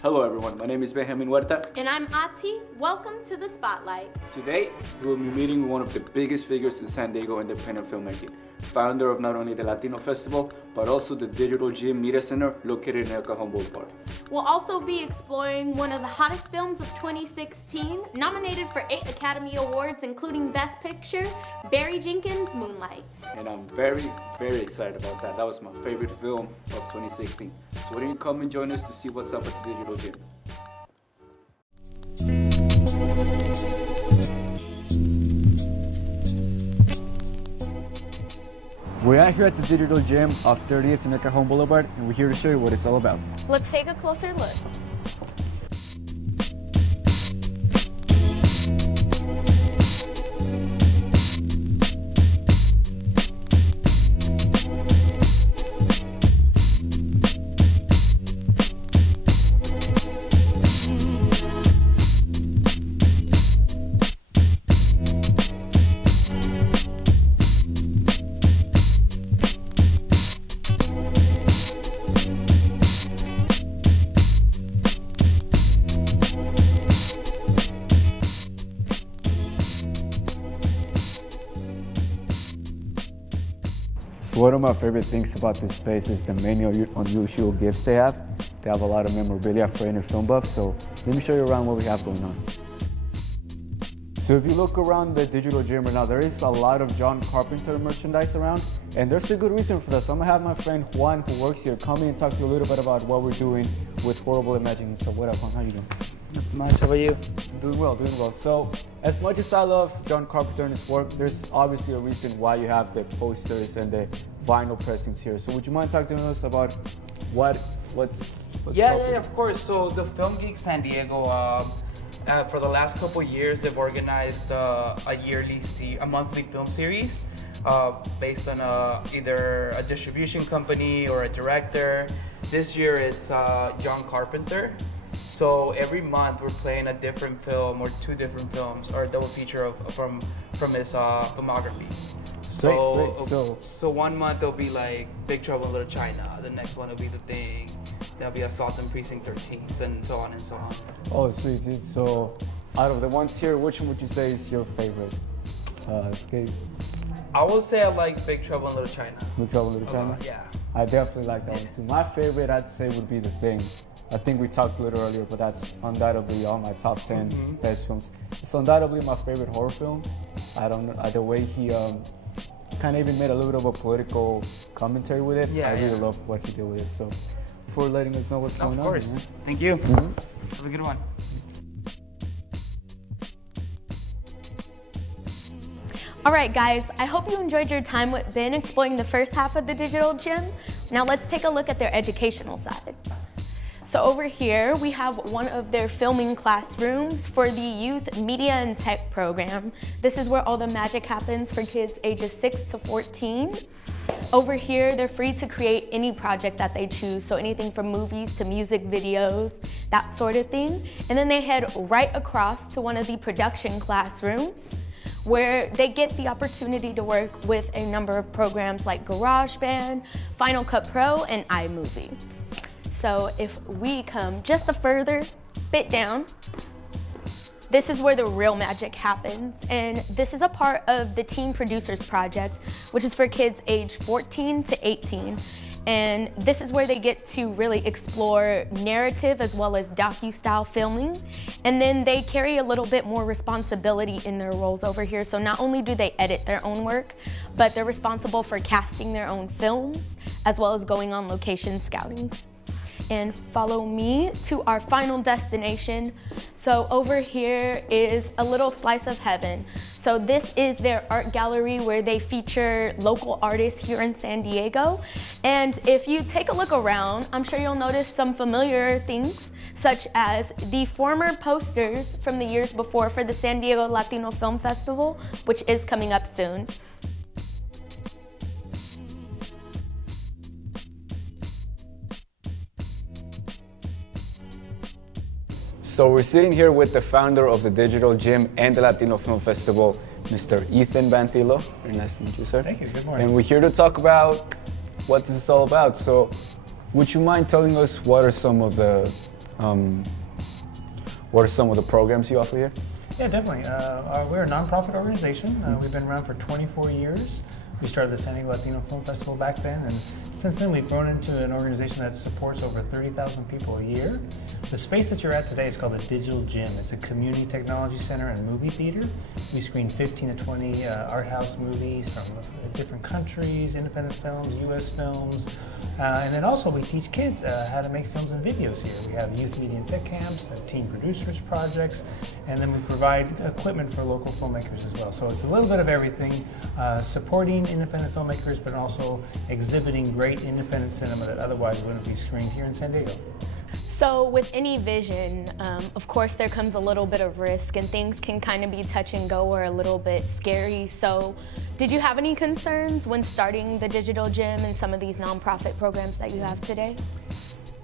Hello everyone, my name is Benjamin Huerta. And I'm Ati. Welcome to the Spotlight. Today, we'll be meeting one of the biggest figures in San Diego independent filmmaking, founder of not only the Latino Festival, but also the Digital Gym Media Center located in El Cajon Boulevard. We'll also be exploring one of the hottest films of 2016, nominated for 8 Academy Awards, including Best Picture, Barry Jenkins' Moonlight. And I'm very excited about that. That was my favorite film of 2016. So why don't you come and join us to see what's up at the Digital Gym. We are here at the Digital Gym off 30th and El Cajon Boulevard, and we're here to show you what it's all about. Let's take a closer look. So one of my favorite things about this space is the many unusual gifts they have. They have a lot of memorabilia for any film buffs, so let me show you around what we have going on. So if you look around the Digital Gym right now, there is a lot of John Carpenter merchandise around, and there's a good reason for that. So I'm gonna have my friend Juan, who works here, come in and talk to you a little bit about what we're doing with Horrible Imagining. So what up, Juan? How you doing? Not much. How about you? Doing well, doing well. So as much as I love John Carpenter and his work, there's obviously a reason why you have the posters and the vinyl pressings here. So would you mind talking to us about what's Yeah, of course. So the Film Geek San Diego, for the last couple years, they've organized a monthly film series based on either a distribution company or a director. This year it's John Carpenter. So every month we're playing a different film or 2 different films or a double feature from his filmography. So one month it'll be like Big Trouble in Little China. The next one will be The Thing. There'll be Assault on Precinct 13, and so on and so on. Oh, sweet. So out of the ones here, which one would you say is your favorite? Escape? I would say I like Big Trouble in Little China. Big Trouble in Little China? Yeah. I definitely like that one too. My favorite, I'd say, would be The Thing. I think we talked a little earlier, but that's undoubtedly on my top 10 best films. It's undoubtedly my favorite horror film. I don't know, the way he kind of even made a little bit of a political commentary with it. I really love what he did with it. So for letting us know what's going on. Of course. Man. Thank you. Have a good one. All right, guys, I hope you enjoyed your time with Ben exploring the first half of the Digital Gym. Now let's take a look at their educational side. So over here, we have one of their filming classrooms for the Youth Media and Tech program. This is where all the magic happens for kids ages 6 to 14. Over here, they're free to create any project that they choose, so anything from movies to music videos, that sort of thing. And then they head right across to one of the production classrooms, where they get the opportunity to work with a number of programs like GarageBand, Final Cut Pro, and iMovie. So if we come just a further bit down, this is where the real magic happens. And this is a part of the Teen Producers Project, which is for kids age 14 to 18. And this is where they get to really explore narrative as well as docu-style filming. And then they carry a little bit more responsibility in their roles over here. So not only do they edit their own work, but they're responsible for casting their own films, as well as going on location scoutings. And follow me to our final destination. So over here is a little slice of heaven. So this is their art gallery where they feature local artists here in San Diego. And if you take a look around, I'm sure you'll notice some familiar things, such as the former posters from the years before for the San Diego Latino Film Festival, which is coming up soon. So we're sitting here with the founder of the Digital Gym and the Latino Film Festival, Mr. Ethan Van Thillo. Very nice to meet you, sir. Thank you. Good morning. And we're here to talk about what this is all about. So would you mind telling us what are some of the What are some of the programs you offer here? Yeah, definitely. We're a nonprofit organization. We've been around for 24 years. We started the San Diego Latino Film Festival back then, and since then we've grown into an organization that supports over 30,000 people a year. The space that you're at today is called the Digital Gym. It's a community technology center and movie theater. We screen 15 to 20 art house movies from different countries, independent films, U.S. films, and then also we teach kids how to make films and videos here. We have youth media and tech camps, teen producers projects, and then we provide equipment for local filmmakers as well. So it's a little bit of everything, supporting independent filmmakers, but also exhibiting great independent cinema that otherwise wouldn't be screened here in San Diego. So with any vision, of course there comes a little bit of risk and things can kind of be touch and go or a little bit scary. So did you have any concerns when starting the Digital Gym and some of these nonprofit programs that you have today?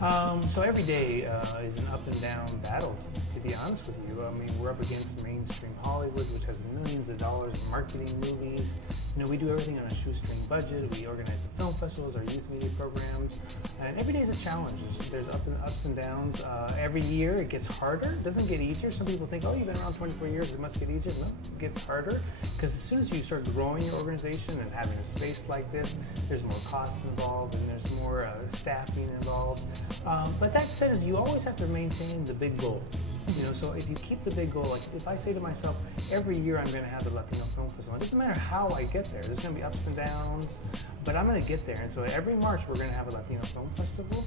So every day is an up and down battle, to be honest with you. I mean, we're up against mainstream Hollywood, which has millions of dollars in marketing movies. You know, we do everything on a shoestring budget. We organize the film festivals, our youth media programs, and every day is a challenge. There's ups and downs. Every year it gets harder. It doesn't get easier. Some people think, oh, you've been around 24 years, it must get easier. No, it gets harder, because as soon as you start growing your organization and having a space like this, there's more costs involved and there's more staffing involved. But that said, you always have to maintain the big goal. You know, so if you keep the big goal, like if I say to myself, every year I'm going to have the Latino Film Festival, it doesn't matter how I get there. There's going to be ups and downs, but I'm going to get there. And so every March we're going to have a Latino Film Festival,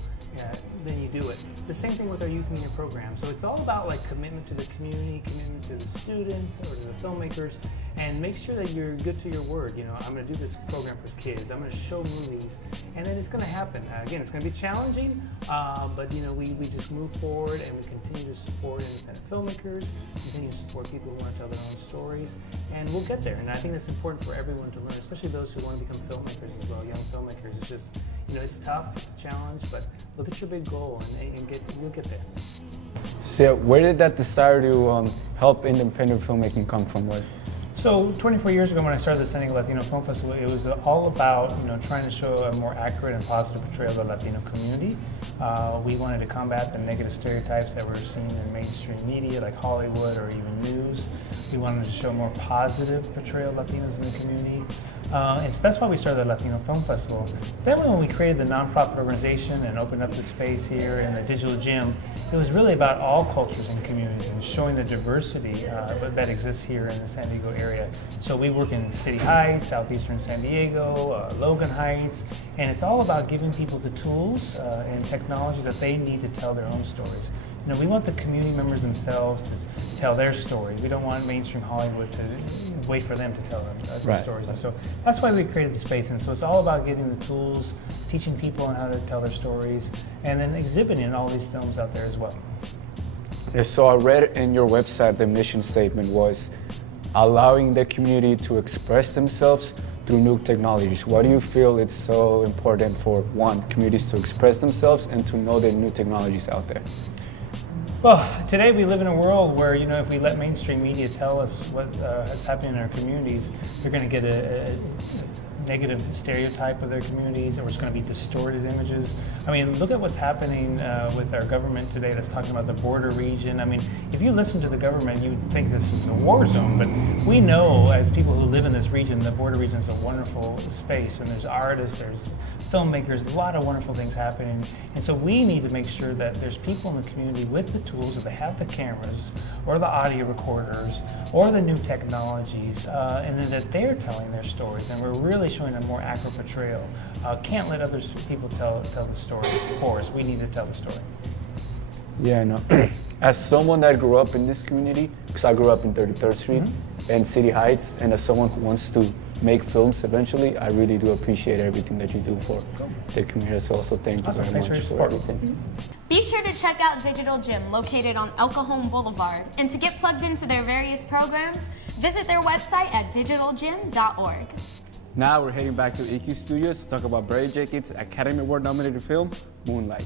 then you do it. The same thing with our youth media program. So it's all about like commitment to the community, commitment to the students or to the filmmakers, and make sure that you're good to your word. You know, I'm going to do this program for kids. I'm going to show movies, and then it's going to happen. Again, it's going to be challenging, but you know, we just move forward and we continue to support independent filmmakers, continue to support people who want to tell their own stories, and we'll get there. And I think that's important for everyone to learn, especially those who want to become filmmakers as well, young filmmakers. It's just, you know, it's tough, it's a challenge, but look at your big goal and you'll get there. So where did that desire to help independent filmmaking come from? So 24 years ago when I started the San Diego Latino Film Festival, it was all about, you know, trying to show a more accurate and positive portrayal of the Latino community. We wanted to combat the negative stereotypes that were seen in mainstream media like Hollywood or even news. We wanted to show a more positive portrayal of Latinos in the community. And so that's why we started the Latino Film Festival. Then when we created the nonprofit organization and opened up the space here in the Digital Gym, it was really about all cultures and communities and showing the diversity that exists here in the San Diego area. So we work in City Heights, southeastern San Diego, Logan Heights, and it's all about giving people the tools and technologies that they need to tell their own stories. You know, we want the community members themselves to tell their stories. We don't want mainstream Hollywood to wait for them to tell them their stories. And so that's why we created the space. And so it's all about getting the tools, teaching people on how to tell their stories, and then exhibiting all these films out there as well. Yeah, so I read in your website the mission statement was allowing the community to express themselves through new technologies. Why do you feel it's so important for, one, communities to express themselves and to know the new technologies out there? Well, today we live in a world where, you know, if we let mainstream media tell us what's happening in our communities, they're going to get a negative stereotype of their communities, or it's going to be distorted images. I mean, look at what's happening with our government today that's talking about the border region. I mean, if you listen to the government, you would think this is a war zone, but we know as people who live in this region, the border region is a wonderful space, and there's artists, there's filmmakers, a lot of wonderful things happening. And so we need to make sure that there's people in the community with the tools, that they have the cameras or the audio recorders or the new technologies, and then that they're telling their stories, and we're really showing a more accurate portrayal. Can't let other people tell the story for us. We need to tell the story. Yeah, I know. As someone that grew up in this community, because I grew up in 33rd Street and City Heights, and as someone who wants to make films eventually, I really do appreciate everything that you do for the community as well. So thank you very much for everything. Be sure to check out Digital Gym, located on El Cajon Boulevard. And to get plugged into their various programs, visit their website at digitaljim.org. Now we're heading back to EQ Studios to talk about Barry Jenkins' Academy Award nominated film, Moonlight.